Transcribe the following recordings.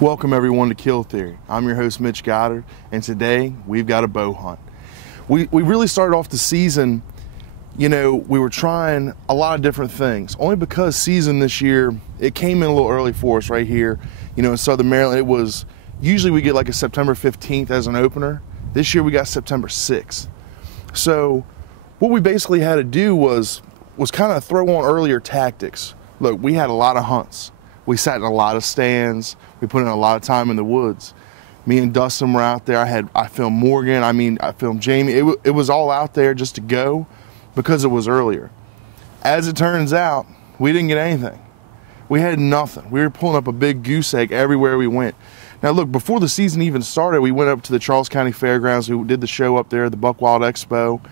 Welcome everyone to Kill Theory. I'm your host Mitch Goddard, and today we've got a bow hunt. We really started off the season, we were trying a lot of different things. Only because season this year, it came in a little early for us right here. In Southern Maryland, it was, usually we get like a September 15th as an opener. This year we got September 6th. So what we basically had to do was kind of throw on earlier tactics. Look, we had a lot of hunts. We sat in a lot of stands. We put in a lot of time in the woods. Me and Dustin were out there. I filmed Morgan. I filmed Jamie. It was all out there just to go because it was earlier. As it turns out, we didn't get anything. We had nothing. We were pulling up a big goose egg everywhere we went. Now look, before the season even started, we went up to the Charles County Fairgrounds. We did the show up there, the Buck Wild Expo.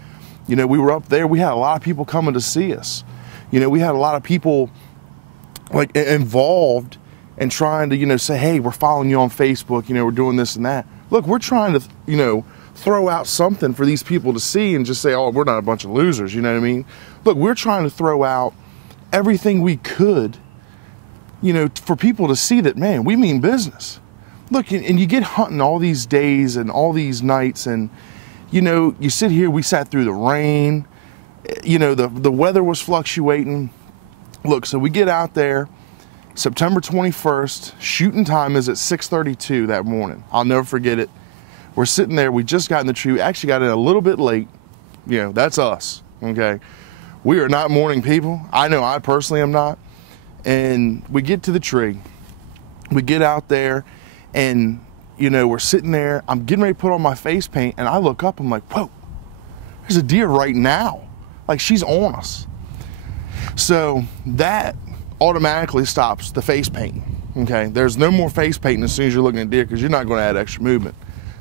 We were up there. We had a lot of people coming to see us. We had a lot of people like involved and trying to, say, hey, we're following you on Facebook, we're doing this and that. Look, we're trying to, throw out something for these people to see and just say, oh, we're not a bunch of losers, you know what I mean? Look, we're trying to throw out everything we could, for people to see that, man, we mean business. Look, and you get hunting all these days and all these nights and, you sit here, we sat through the rain, the weather was fluctuating. Look, so we get out there, September 21st, shooting time is at 6:32 that morning. I'll never forget it. We're sitting there, we just got in the tree. We actually got in a little bit late. That's us, okay? We are not morning people. I know I personally am not. And we get to the tree. We get out there and, we're sitting there. I'm getting ready to put on my face paint and I look up, I'm like, whoa, there's a deer right now. Like she's on us. So that automatically stops the face painting, okay? There's no more face painting as soon as you're looking at deer because you're not going to add extra movement.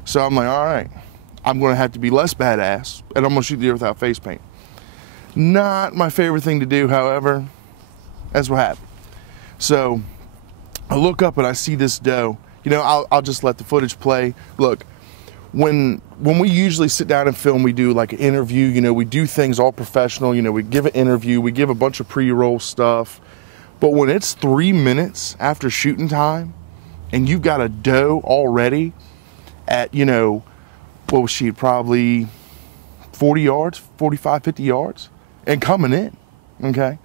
So I'm like, all right, I'm going to have to be less badass and I'm going to shoot the deer without face paint. Not my favorite thing to do, however, that's what happened. So I look up and I see this doe. I'll just let the footage play. Look, when we usually sit down and film, we do like an interview, we do things all professional, we give an interview, we give a bunch of pre-roll stuff. But when it's 3 minutes after shooting time and you've got a doe already at, what was she, probably 40 yards, 45, 50 yards and coming in, okay?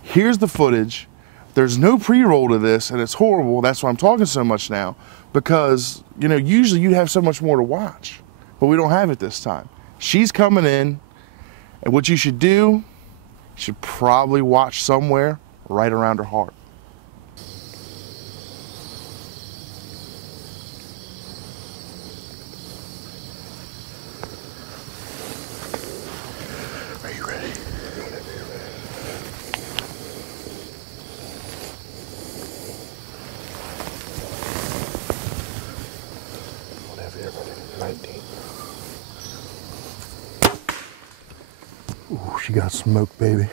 Here's the footage. There's no pre-roll to this and it's horrible. That's why I'm talking so much now because, usually you'd have so much more to watch, but we don't have it this time. She's coming in and what you should do, you should probably watch somewhere right around her heart. Are you ready? Whatever you're ready. 19. Ooh, she got smoked, baby.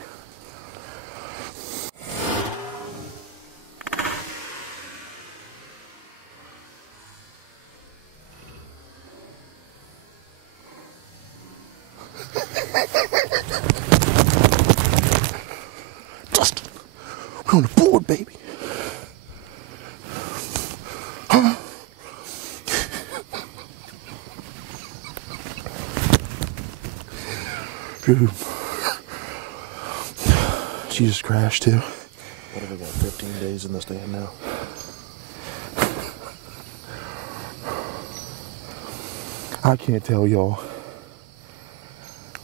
Dustin, we're on the board, baby. Huh? Dude. She just crashed too. What have we got, 15 days in this stand now? I can't tell y'all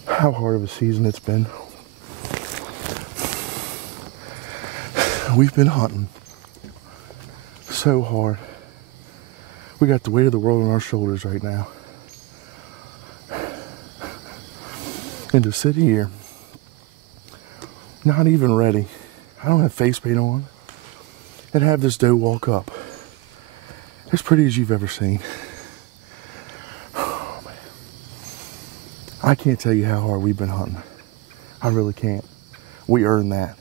how hard of a season it's been. We've been hunting so hard. We got the weight of the world on our shoulders right now. And to sit here, not even ready, I don't have face paint on, and have this doe walk up. As pretty as you've ever seen. Oh, man. I can't tell you how hard we've been hunting. I really can't. We earned that.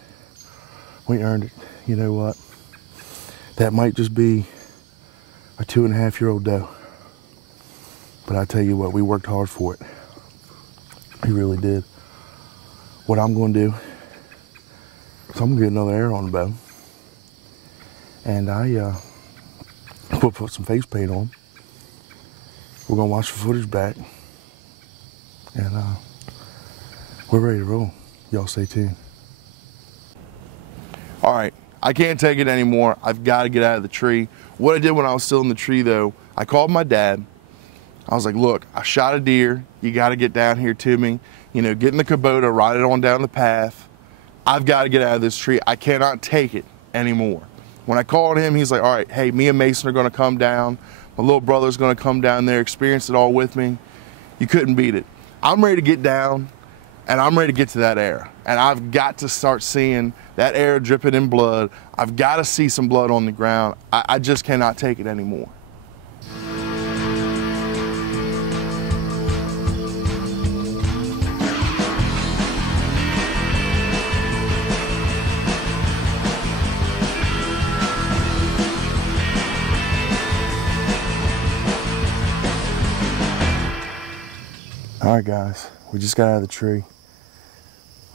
We earned it. You know what? That might just be a 2.5-year-old doe. But I tell you what, we worked hard for it. We really did. What I'm going to do is I'm going to get another arrow on the bow. And I We'll put some face paint on. We're gonna watch the footage back. And we're ready to roll. Y'all stay tuned. All right, I can't take it anymore. I've got to get out of the tree. What I did when I was still in the tree though, I called my dad. I was like, look, I shot a deer. You got to get down here to me. You know, get in the Kubota, ride it on down the path. I've got to get out of this tree. I cannot take it anymore. When I called him, he's like, all right, hey, me and Mason are going to come down. My little brother's going to come down there, experience it all with me. You couldn't beat it. I'm ready to get down, and I'm ready to get to that air. And I've got to start seeing that air dripping in blood. I've got to see some blood on the ground. I just cannot take it anymore. All right, guys, we just got out of the tree.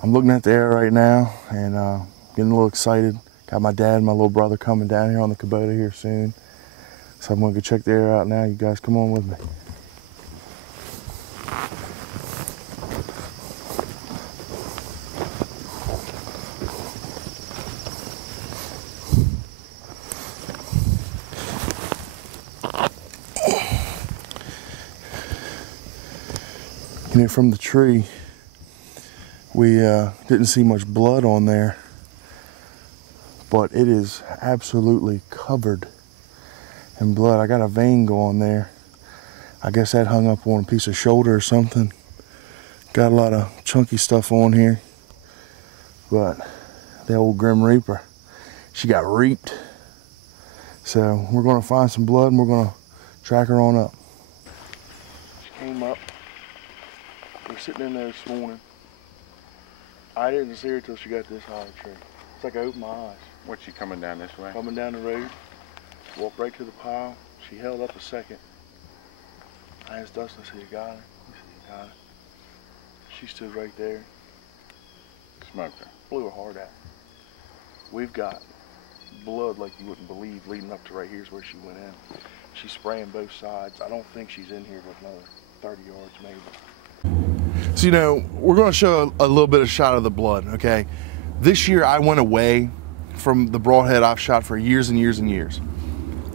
I'm looking at the air right now and getting a little excited. Got my dad and my little brother coming down here on the Kubota here soon. So I'm gonna go check the air out now. You guys come on with me. You know, from the tree, we didn't see much blood on there, but it is absolutely covered in blood. I got a vein going there. I guess that hung up on a piece of shoulder or something. Got a lot of chunky stuff on here, but the old Grim Reaper, she got reaped. So we're gonna find some blood and we're gonna track her on up. She came up. We're sitting in there this morning. I didn't see her till she got this high of a tree. It's like I opened my eyes. What's she coming down this way? Coming down the road, walked right to the pile. She held up a second. I asked Dustin, I said, you got her? He said, you got her. She stood right there. Smoked her. Blew her heart out. We've got blood like you wouldn't believe leading up to right here's where she went in. She's spraying both sides. I don't think she's in here but another 30 yards maybe. So, you know, we're going to show a little bit of shot of the blood, okay? This year I went away from the broadhead I've shot for years and years and years.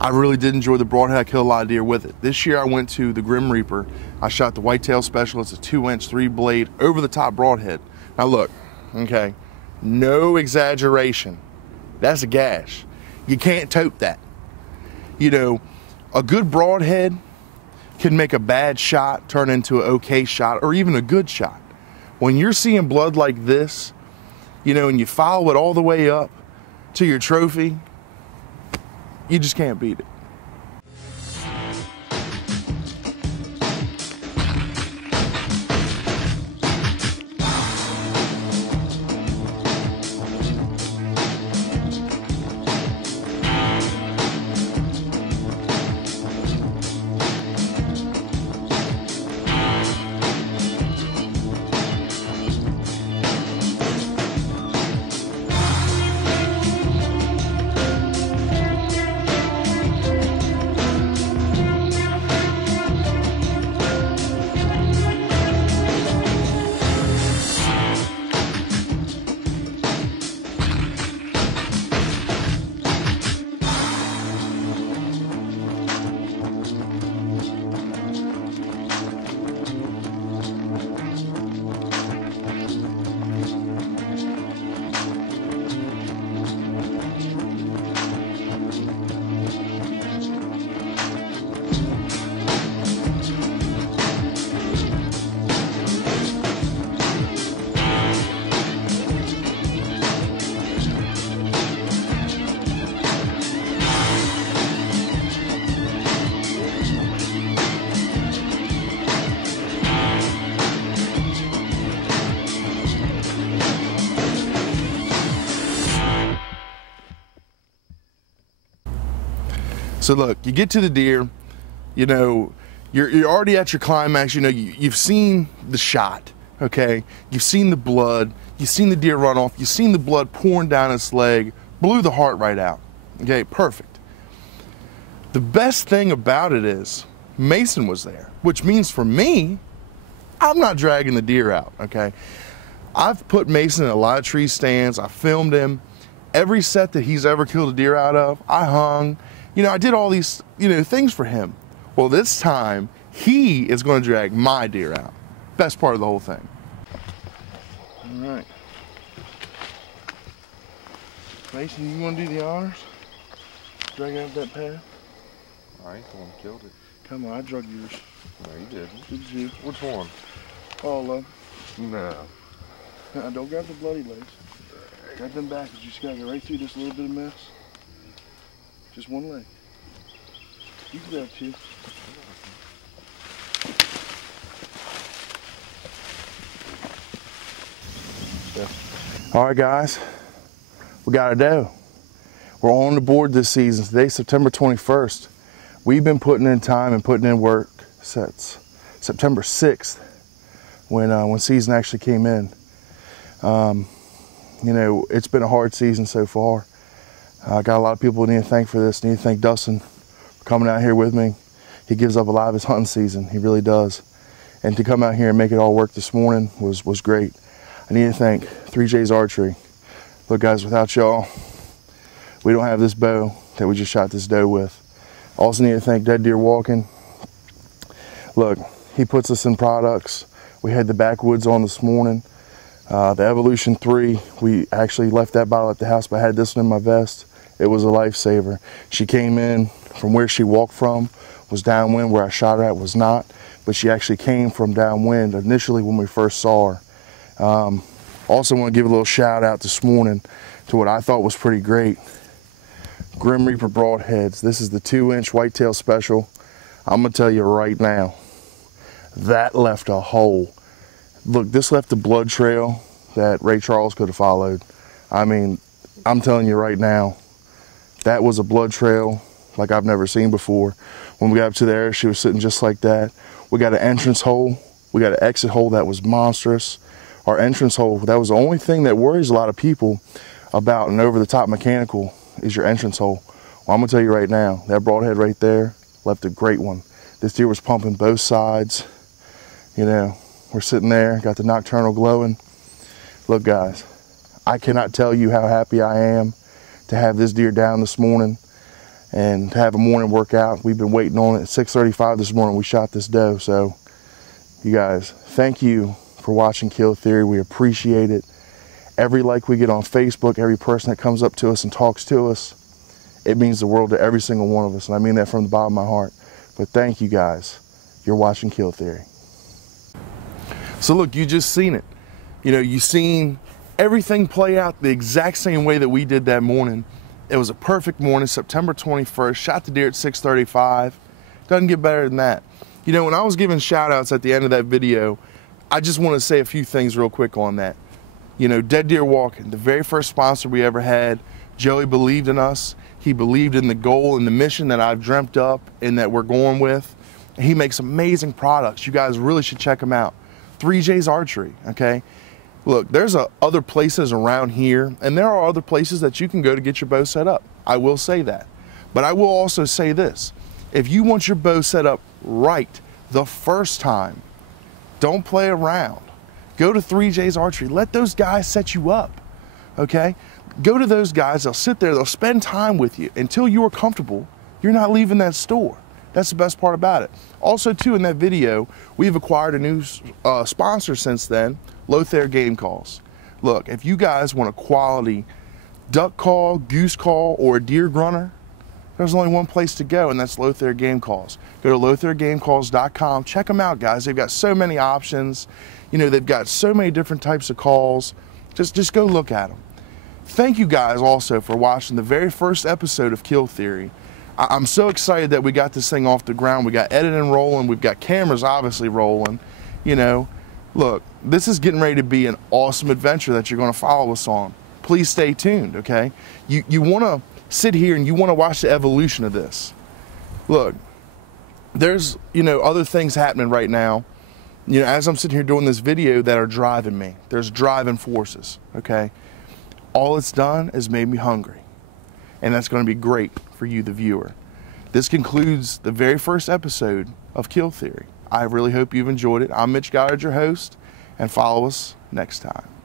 I really did enjoy the broadhead. I killed a lot of deer with it. This year I went to the Grim Reaper. I shot the Whitetail Special. It's a 2-inch 3-blade over the top broadhead. Now look, okay, no exaggeration. That's a gash. You can't tote that. You know, a good broadhead can make a bad shot turn into an okay shot or even a good shot. When you're seeing blood like this, you know, and you follow it all the way up to your trophy, you just can't beat it. So look, you get to the deer, you know, you're already at your climax, you know, you've seen the shot, okay? You've seen the blood, you've seen the deer run off, you've seen the blood pouring down its leg, blew the heart right out, okay, perfect. The best thing about it is Mason was there, which means for me, I'm not dragging the deer out, okay? I've put Mason in a lot of tree stands. I filmed him. Every set that he's ever killed a deer out of, I hung. You know, I did all these, things for him. Well, this time, he is going to drag my deer out. Best part of the whole thing. All right. Mason, you want to do the honors? Drag out that path? I ain't the one who killed it. Come on, I drug yours. No, you didn't. Did you? Which one? All of them. No. Don't grab the bloody legs. Grab them back. You just gotta go right through this little bit of mess. Just one leg. You can grab two. All right, guys. We got a doe. We're on the board this season. Today's September 21st. We've been putting in time and putting in work since September 6th when season actually came in. It's been a hard season so far. I got a lot of people I need to thank for this. I need to thank Dustin for coming out here with me. He gives up a lot of his hunting season. He really does. And to come out here and make it all work this morning was great. I need to thank 3J's Archery. Look, guys, without y'all, we don't have this bow that we just shot this doe with. Also need to thank Dead Deer Walking. Look, he puts us in products. We had the backwoods on this morning. The Evolution 3, we actually left that bottle at the house, but I had this one in my vest. It was a lifesaver. She came in from where she walked from, was downwind. Where I shot her at was not, but she actually came from downwind initially when we first saw her. Also want to give a little shout out this morning to what I thought was pretty great. Grim Reaper Broadheads. This is the 2-inch whitetail special. I'm going to tell you right now, that left a hole. Look, this left a blood trail that Ray Charles could have followed. I mean, I'm telling you right now, that was a blood trail like I've never seen before. When we got up to there, she was sitting just like that. We got an entrance hole. We got an exit hole that was monstrous. Our entrance hole, that was the only thing that worries a lot of people about an over-the-top mechanical is your entrance hole. Well, I'm gonna tell you right now, that broadhead right there left a great one. This deer was pumping both sides. We're sitting there, got the nocturnal glowing. Look, guys, I cannot tell you how happy I am to have this deer down this morning and to have a morning workout. We've been waiting on it. At 6:35 this morning, we shot this doe. So, you guys, thank you for watching Kill Theory. We appreciate it. Every like we get on Facebook, every person that comes up to us and talks to us, it means the world to every single one of us. And I mean that from the bottom of my heart. But thank you, guys. You're watching Kill Theory. So look, you just seen it. You seen everything play out the exact same way that we did that morning. It was a perfect morning, September 21st, shot the deer at 6:35. Doesn't get better than that. When I was giving shout outs at the end of that video, I just want to say a few things real quick on that. Dead Deer Walking, the very first sponsor we ever had, Joey believed in us. He believed in the goal and the mission that I've dreamt up and that we're going with. And he makes amazing products. You guys really should check him out. 3J's Archery, okay? Look, there's other places around here, and there are other places that you can go to get your bow set up. I will say that. But I will also say this. If you want your bow set up right the first time, don't play around. Go to 3J's Archery. Let those guys set you up, okay? Go to those guys. They'll sit there. They'll spend time with you until you are comfortable. You're not leaving that store. That's the best part about it. Also, too, in that video, we've acquired a new sponsor since then, Lothair Game Calls. Look, if you guys want a quality duck call, goose call, or a deer grunter, there's only one place to go, and that's Lothair Game Calls. Go to LothairGameCalls.com. Check them out, guys. They've got so many options. They've got so many different types of calls. Just go look at them. Thank you guys also for watching the very first episode of Kill Theory. I'm so excited that we got this thing off the ground. We got editing rolling. We've got cameras obviously rolling. Look, this is getting ready to be an awesome adventure that you're going to follow us on. Please stay tuned, okay? You want to sit here and you want to watch the evolution of this. Look, there's, other things happening right now, as I'm sitting here doing this video that are driving me. There's driving forces, okay? All it's done is made me hungry. And that's going to be great for you, the viewer. this concludes the very first episode of Kill Theory. I really hope you've enjoyed it. I'm Mitch Goddard, your host, and follow us next time.